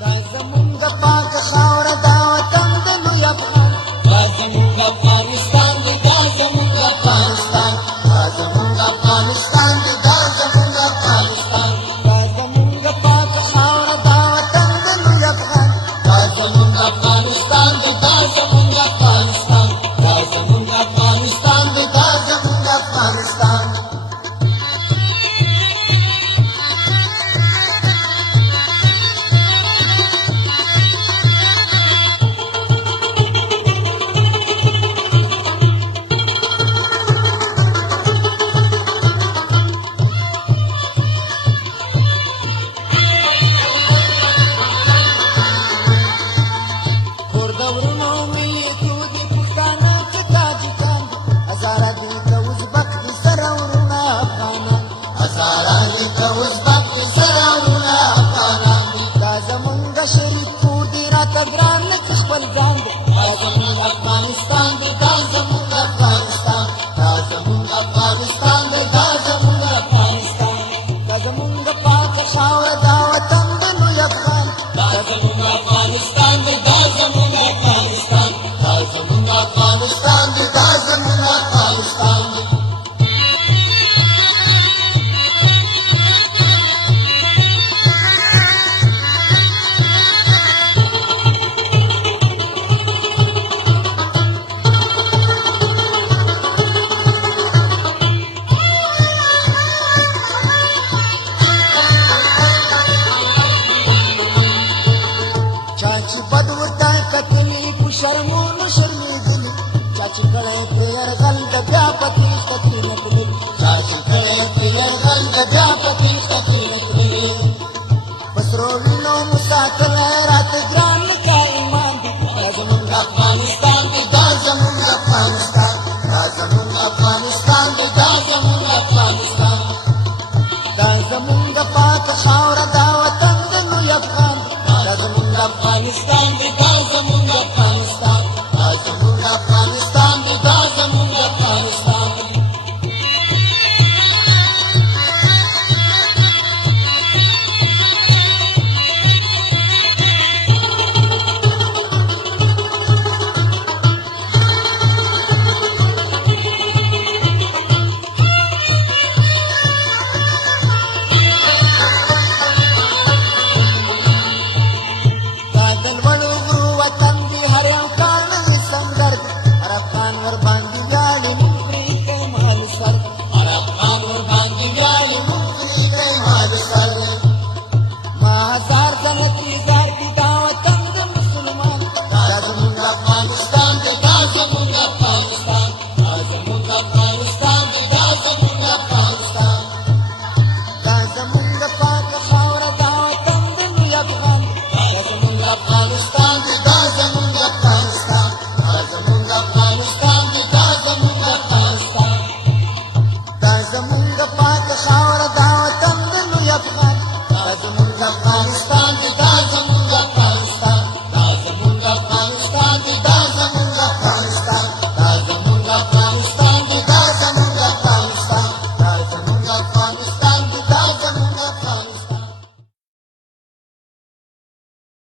دا زمونږ پاک خاوره دا وطن د لوی افغان دا زمونږ افغانستان دی دا زمونږ افغانستان دا زمونږ افغانستان دی دا زمونږ افغانستان دا زمونږ پاک خاوره دا وطن د لوی افغان دا زمونږ افغانستان دی دا زمونږ افغانستان دا زمونږ افغانستان دی دا زمونږ افغانستان Afghanistan, the Gaza, Afghanistan, Gaza, Afghanistan, the Gaza, Afghanistan, Gaza, Pak, Shawra, Dawatan, the New Afghan, Gaza, Afghanistan, the Gaza, Afghanistan, Gaza, Afghanistan, the Gaza, Afghanistan. شرمونو شرمېدلي چا چې کړی پرې یرغل د بیا پکې خطي نه کړلي چا چې کړی پرې یرغل د بیا پکې خطي نه کړلي په سرو وینو مو ساتلی راته ګران لکه ایمان دی دا زمونږ افغانستان دی دا زمونږ افغانستان دا زمونږ افغانستان دی دا زمونږ افغانستان دا زمونږ پاکه خاوره دا وطن د لوی افغان دا زمونږ افغانستان دی دا زمونږ افغانستان دا زمونږ افغانستان دی دا زمونږ افغانستان ما هزار